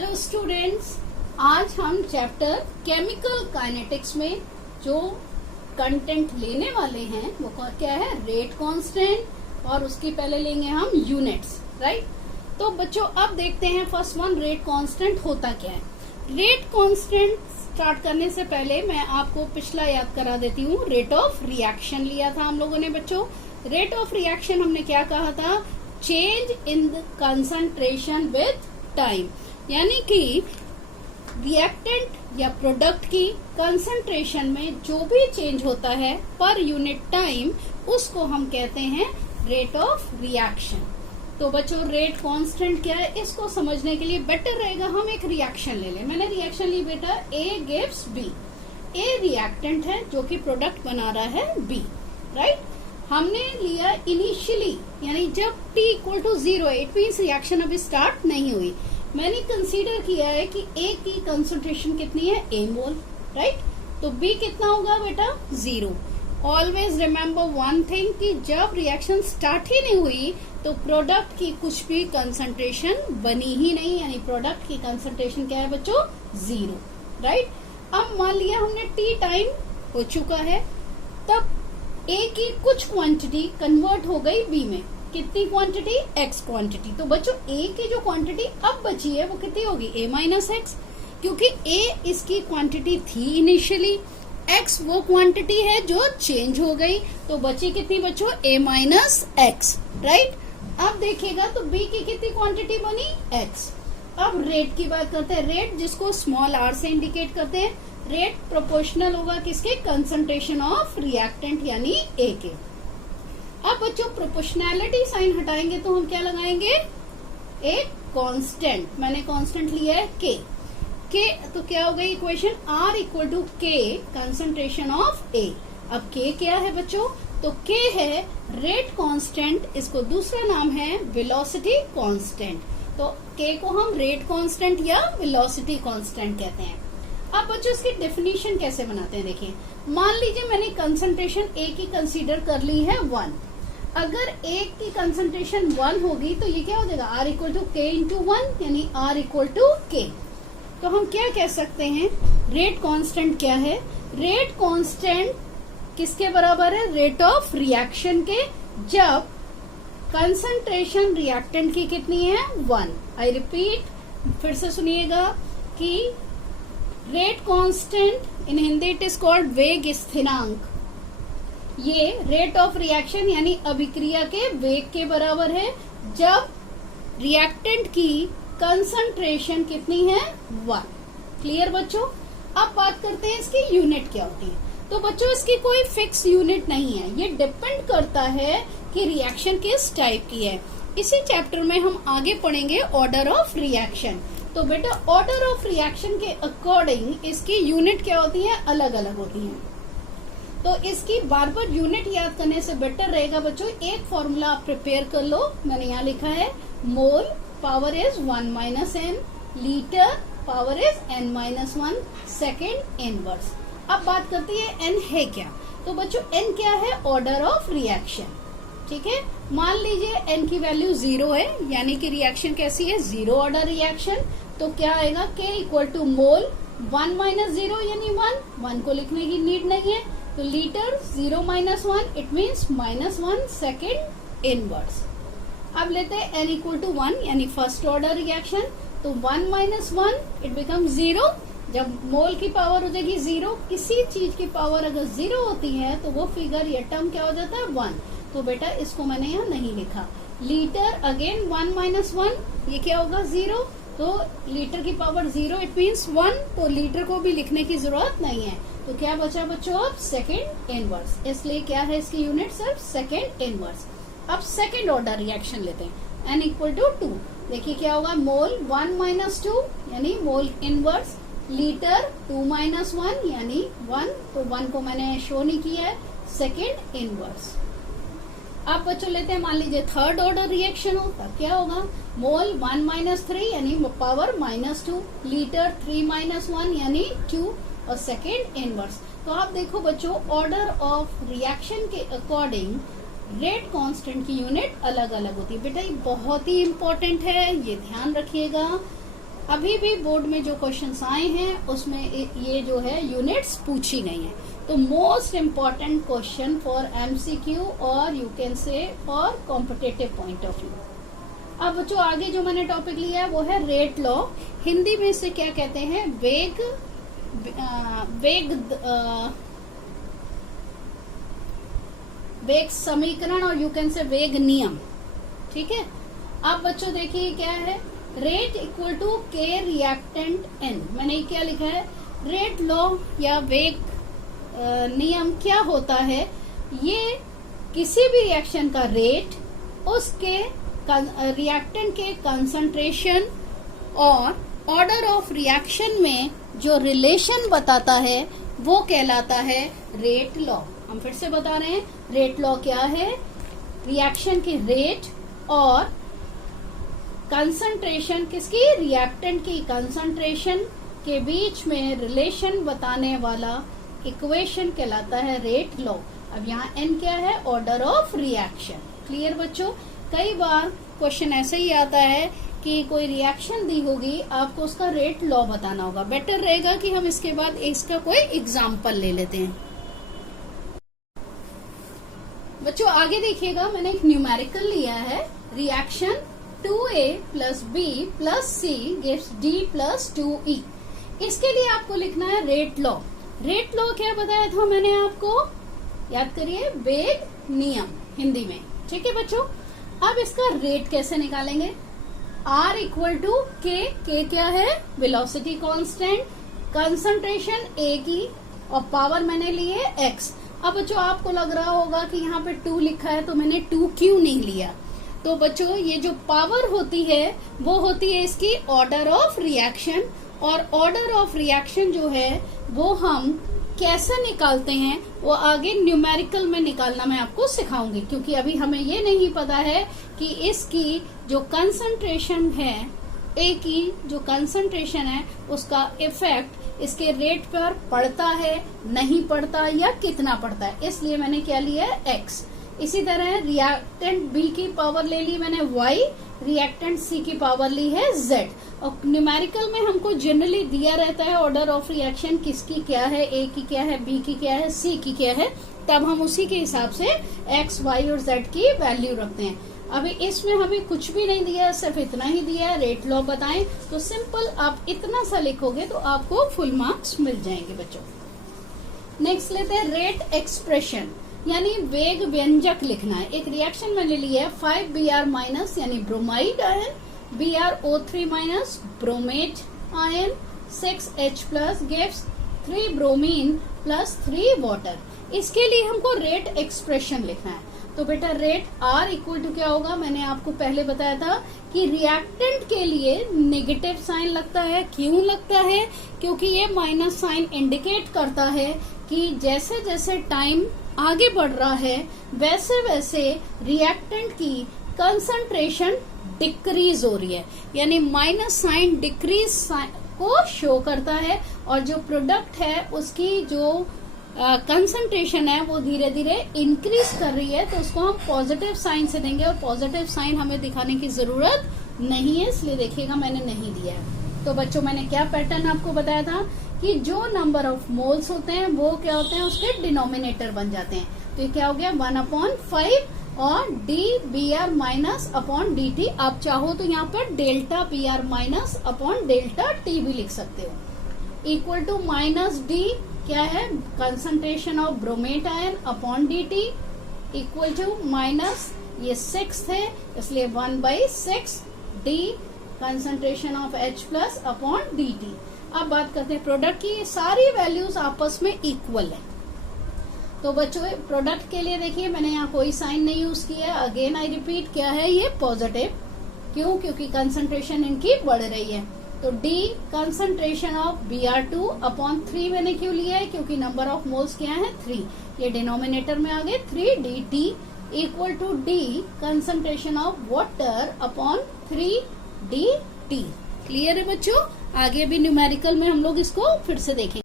Hello students, आज हम chapter chemical kinetics में जो कंटेंट लेने वाले हैं वो क्या है, रेट कांस्टेंट, और उसकी पहले लेंगे हम यूनिट्स, राइट। तो बच्चों अब देखते हैं फर्स्ट वन, रेट कांस्टेंट होता क्या है। रेट कांस्टेंट स्टार्ट करने से पहले मैं आपको पिछला याद करा देती हूँ। रेट ऑफ रिएक्शन लिया था हम लोगों ने बच्चों। रेट ऑफ रिएक्शन हमने क्या कहा था, change in the concentration with time, यानी कि रिएक्टेंट या प्रोडक्ट की कंसंट्रेशन में जो भी चेंज होता है पर यूनिट टाइम, उसको हम कहते हैं रेट ऑफ रिएक्शन। तो बच्चों रेट कांस्टेंट क्या है, इसको समझने के लिए बेटर रहेगा हम एक रिएक्शन ले लें। मैंने रिएक्शन ली बेटा, A gives B. A reactant है जो कि प्रोडक्ट बना रहा है बी, राइट। हमने लिया इनिशियली, यानी जब t इक्वल टू 0 है, इट मीन्स रिएक्शन अभी स्टार्ट नहीं हुई। मैंने कंसीडर किया है कि A की कंसंट्रेशन कितनी है, A मोल, राइट। तो B कितना होगा बेटा, 0। ऑलवेज रिमेम्बर वन थिंग कि जब रिएक्शन स्टार्ट ही नहीं हुई तो प्रोडक्ट की कुछ भी कंसंट्रेशन बनी ही नहीं, यानी प्रोडक्ट की कंसंट्रेशन क्या है बच्चों, 0, राइट। अब मान लिया हमने T टाइम हो चुका है, तब A की कुछ क्वांटिटी कन्वर्ट हो गई B में। कितनी क्वांटिटी, X क्वांटिटी। तो बच्चों A की जो क्वांटिटी अब बची है वो कितनी होगी, A माइनस एक्स, क्योंकि A इसकी क्वांटिटी थी इनिशियली, X वो क्वांटिटी है जो चेंज हो गई, तो बची कितनी बच्चों, A माइनस एक्स, राइट। अब देखिएगा तो B की कितनी क्वांटिटी बनी, X। अब रेट की बात करते हैं। रेट जिसको स्मॉल r से इंडिकेट करते हैं, रेट प्रोपोर्शनल होगा किसके, कंसंट्रेशन ऑफ रिएक्टेंट यानी A के। अब बच्चों प्रोपोर्शनैलिटी साइन हटाएंगे तो हम क्या लगाएंगे, एक कांस्टेंट। मैंने कांस्टेंट लिया है K। तो क्या हो गई equation, R equal to K concentration of A। अब K क्या है बच्चों, तो K है रेट कांस्टेंट, इसको दूसरा नाम है वेलोसिटी कांस्टेंट। तो K को हम रेट कांस्टेंट या वेलोसिटी कांस्टेंट कहते हैं। अब बच्चों इसकी डेफिनेशन कैसे बनाते हैं, देखिए। मान लीजिए मैंने कंसंट्रेशन A की कंसीडर कर ली है 1। अगर A की कंसंट्रेशन 1 होगी तो ये क्या हो जाएगा, R equal to K into 1, यानी R इक्वल टू K। तो हम क्या कह सकते हैं, रेट कांस्टेंट क्या है, रेट कांस्टेंट किसके बराबर है, रेट ऑफ रिएक्शन के, जब कंसंट्रेशन रिएक्टेंट की कितनी है, 1। आई रिपीट, फिर से सुनिएगा कि rate constant in Hindi it is called वेग स्थिरांक। ये रेट ऑफ रिएक्शन यानी अभिक्रिया के वेग के बराबर है जब रिएक्टेंट की कंसंट्रेशन कितनी है, 1। क्लियर बच्चों। अब बात करते हैं इसकी यूनिट क्या होती है। तो बच्चों इसकी कोई फिक्स यूनिट नहीं है, ये डिपेंड करता है कि रिएक्शन किस टाइप की है। इसी चैप्टर में हम आगे पढ़ेंगे ऑर्डर ऑफ रिएक्शन। तो बेटा ऑर्डर ऑफ रिएक्शन के अकॉर्डिंग इसकी यूनिट क्या होती है, अलग अलग होती हैं। तो इसकी बार बार यूनिट याद करने से बेटर रहेगा बच्चों, एक फॉर्मूला आप प्रिपेयर कर लो। मैंने यहाँ लिखा है mole power is 1 minus n, litre power is n minus 1 second inverse. अब बात करते हैं एन है क्या। तो बच्चों एन क्या है, ऑर्डर ऑफ रिएक्शन, ठीक है। मान लीजिए n की वैल्यू 0 है, यानी कि रिएक्शन कैसी है, 0 ऑर्डर रिएक्शन। तो क्या आएगा, K equal to mole 1 minus 0 यानी 1 को लिखने की नीड नहीं है। तो litre 0 minus 1 it means -1 second inverse. अब लेते हैं n इक्वल टू 1 यानी फर्स्ट ऑर्डर रिएक्शन। तो 1 माइनस 1 इट बिकम 0। जब मोल की पावर हो जाएगी 0, किसी चीज की पावर अगर 0 होती है तो वो फिगर या टर्म क्या हो जाता है, 1। तो बेटा इसको मैंने यहाँ नहीं लिखा। लीटर अगेन 1 माइनस 1, ये क्या होगा, 0। तो लीटर की पावर 0 इट मीन्स 1, तो लीटर को भी लिखने की जरूरत नहीं है। तो क्या बचा बच्चों, अब सेकेंड इनवर्स, इसलिए क्या है इसकी यूनिट सिर्फ सेकेंड इनवर्स। अब सेकेंड ऑर्डर रिएक्शन लेते हैं, n इक्वल टू 2। देखिए क्या होगा, मोल 1 माइनस 2 यानी मोल इनवर्स, लीटर 2 माइनस 1 यानी 1, तो 1 को मैंने शो नहीं किया है, सेकेंड इनवर्स। अब बच्चों लेते हैं, मान लीजिए थर्ड ऑर्डर रिएक्शन हो, तब क्या होगा, मोल 1 माइनस 3 यानी पावर -2, लीटर 3 माइनस 1 यानी 2, और सेकेंड इनवर्स। तो आप देखो बच्चों ऑर्डर ऑफ रिएक्शन के अकॉर्डिंग रेट कांस्टेंट की यूनिट अलग अलग होती है। बेटा ये बहुत ही इम्पोर्टेंट है, ये ध्यान रखिएगा। अभी भी बोर्ड में जो क्वेश्चंस आए हैं उसमें ये जो है यूनिट्स पूछी गई हैं। तो most important question for MCQ और you can say for competitive point of view. अब बच्चों आगे जो मैंने टॉपिक लिया है वो है रेट लॉ। हिंदी में इसे क्या कहते हैं? वेग समीकरण और यू कैन से वेग नियम। ठीक है। अब बच्चों देखिए क्या है, रेट इक्वल टू के रिएक्टेंट एन। मैंने क्या लिखा है? रेट लॉ या वेग नियम क्या होता है? ये किसी भी रिएक्शन का रेट, उसके रिएक्टेंट के कंसंट्रेशन और ऑर्डर ऑफ रिएक्शन में जो रिलेशन बताता है वो कहलाता है रेट लॉ। हम फिर से बता रहे हैं, रेट लॉ क्या है? रिएक्शन की रेट और कंसंट्रेशन, किसकी? रिएक्टेंट की कंसंट्रेशन के बीच में रिलेशन बताने वाला इक्वेशन कहलाता है रेट लॉ। अब यहाँ एन क्या है? Order of reaction. क्लियर बच्चों? कई बार क्वेश्चन ऐसे ही आता है कि कोई रिएक्शन दी होगी, आपको उसका रेट लॉ बताना होगा। बेटर रहेगा कि हम इसके बाद इसका कोई एग्जाम्पल ले लेते हैं। बच्चों आगे देखिएगा, मैंने एक न्यूमेरिकल लिया है। Reaction 2A + B + C gives D + 2E। इसके लिए आपको लिखना है रेट लॉ। रेट लॉ क्या बताया था मैंने आपको? याद करिए, वेग नियम हिंदी में। ठीक है बच्चों। अब इसका रेट कैसे निकालेंगे? R इक्वल टू के क्या है? वेलोसिटी कांस्टेंट, कंसंट्रेशन A की और पावर मैंने ली है x। अब बच्चों आपको लग रहा होगा कि यहाँ पे 2 लिखा है तो मैंने 2 क्यों नहीं लिया? तो बच्चों ये जो पावर होती है वो होती है इसकी ऑर्डर ऑफ रिएक्शन, और ऑर्डर ऑफ रिएक्शन जो है वो हम कैसे निकालते हैं वो आगे न्यूमेरिकल में निकालना मैं आपको सिखाऊंगी, क्योंकि अभी हमें ये नहीं पता है कि इसकी जो कंसंट्रेशन है, ए की जो कंसंट्रेशन है उसका इफेक्ट इसके रेट पर पड़ता है, नहीं पड़ता, या कितना पड़ता है। इसलिए मैंने क्या लिया है? एक्स। इसी तरह रिएक्टेंट बी की पावर ले ली मैंने y, रिएक्टेंट सी की पावर ली है z। और न्यूमेरिकल में हमको जनरली दिया रहता है ऑर्डर ऑफ रिएक्शन किसकी क्या है, a की क्या है, b की क्या है, c की क्या है, तब हम उसी के हिसाब से x, y और z की वैल्यू रखते हैं। अभी इसमें हमें कुछ भी नहीं दिया है, सिर्फ इतना ही दिया है, रेट लॉ बताएं। तो सिंपल आप इतना सा लिखोगे तो आपको फुल मार्क्स मिल जाएंगे बच्चों। नेक्स्ट लेते हैं रेट एक्सप्रेशन, यानी वेग व्यंजक लिखना है। एक रिएक्शन मैंने लिया है 5Br- यानी bromide ion, BrO3- bromate ion, 6H+ gives 3 bromine + 3 water. इसके लिए हमको रेट एक्सप्रेशन लिखना है। तो बेटा रेट R इक्वल टू क्या होगा? मैंने आपको पहले बताया था कि रिएक्टेंट के लिए नेगेटिव साइन लगता है। क्यों लगता है? क्योंकि ये माइनस साइन इंडिकेट करता है कि जैसे जैसे टाइम आगे बढ़ रहा है वैसे वैसे रिएक्टेंट की कंसंट्रेशन डिक्रीज हो रही है, यानी माइनस साइन डिक्रीज को शो करता है, और जो प्रोडक्ट है उसकी जो कंसंट्रेशन है वो धीरे धीरे इंक्रीज कर रही है, तो उसको हम पॉजिटिव साइन से देंगे। और पॉजिटिव साइन हमें दिखाने की जरूरत नहीं है, इसलिए देखिएगा मैंने नहीं दिया है। तो बच्चों मैंने क्या पैटर्न आपको बताया था कि जो नंबर ऑफ मोल्स होते हैं वो क्या होते हैं? उसके डिनोमिनेटर बन जाते हैं। तो ये क्या हो गया? 1/5 और dBr- आप चाहो तो यहाँ पर ΔBr- भी लिख सकते हो। इक्वल टू -d क्या है? Concentration of bromate ion upon dt, equal to minus ये 6 है इसलिए 1/6 d concentration of H+ upon dt। अब बात करते हैं प्रोडक्ट की। सारी वैल्यूज आपस में इक्वल है। तो बच्चों प्रोडक्ट के लिए देखिए मैंने यहाँ कोई साइन नहीं यूज किया। अगेन आई रिपीट, क्या है ये? पॉजिटिव। क्यों? क्योंकि कंसंट्रेशन इनकी बढ़ रही है। तो D concentration of Br2 upon 3 मैंने क्यों लिया है? क्योंकि नंबर ऑफ मोल्स क्या है? 3। ये डिनोमिनेटर में आ गए 3dt equal to D concentration of water upon 3dt। Clear है बच्चों? आगे भी न्यूमेरिकल में हम लोग इसको फिर से देखेंगे।